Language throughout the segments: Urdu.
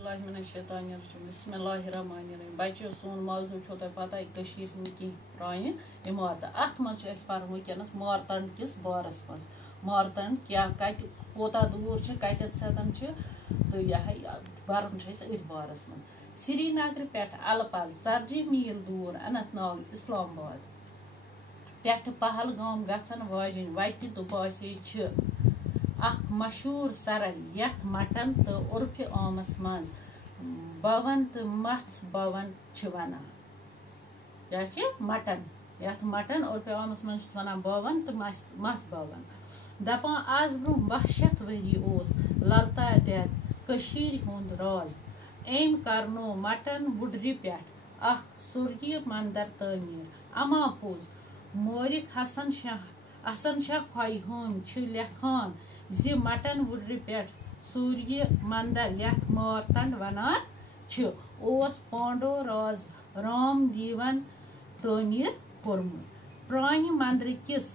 بسم اللہ الرحمن الرحیم بچو سون موضوع چھو تہ پتہ کشیر ہند کی پرانی عمارت ات من پڑھ ونکس مارتنڈ کس بارس مز مارتنڈ کیا کت کوتا دور کتت ستن تو یہ برن ات بارس من سری نگر پہ ال پل 40 میل دور اننت ناگ اسلام آباد پہ پہلگام گھن واجن وتہ دباسے اخ مشہور سرل یت مٹن تو عرف عامس مز بون تو مچھ بون ونان کیا مٹن یت مٹن عرف عامس مز ونان بون تو مس بون دپان آز برو 200 ؤری اوس للتا دیت کشیر ہند راز ایم کرنو مٹن وڈری پہ اخ سرگی مندر تعمیر اما پوز مورک حسن شاہ خواہ ہوم لکھان زی مٹن وڈری پہ سوریہ مندر یتھ مارتنڈ ونان اوس پانڈو راز رام دیون تعمیر کورمت پرانہ مندر کس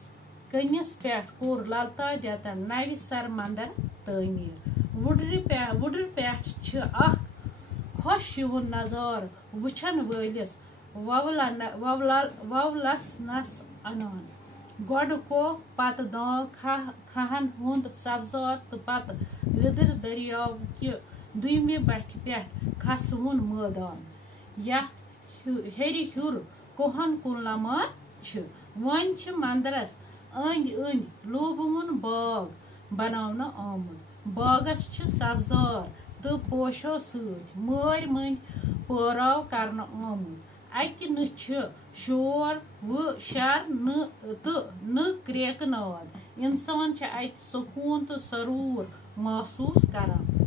کنس پہ کور للتا دیتن نو سر مندر تعمیر وڈر پہ اخ خوش یون نظار وچھن ولس وولس نس انان گوڈ کو پت دان کھہن ہند سبزار تو پت لدر دریاو کہ دویمہ بٹھ پہ کھسون میدان یتھ ہیری ہور کوہن کن لمان ون مندرس اند لوبون باغ بناونہ آمت باغس سبزار تو پوشو ست مار مند پوراو کرنہ آمت اتہ نہ شور و شر تو نہ کریک ناد انسان ات سکون تو سرور محسوس کران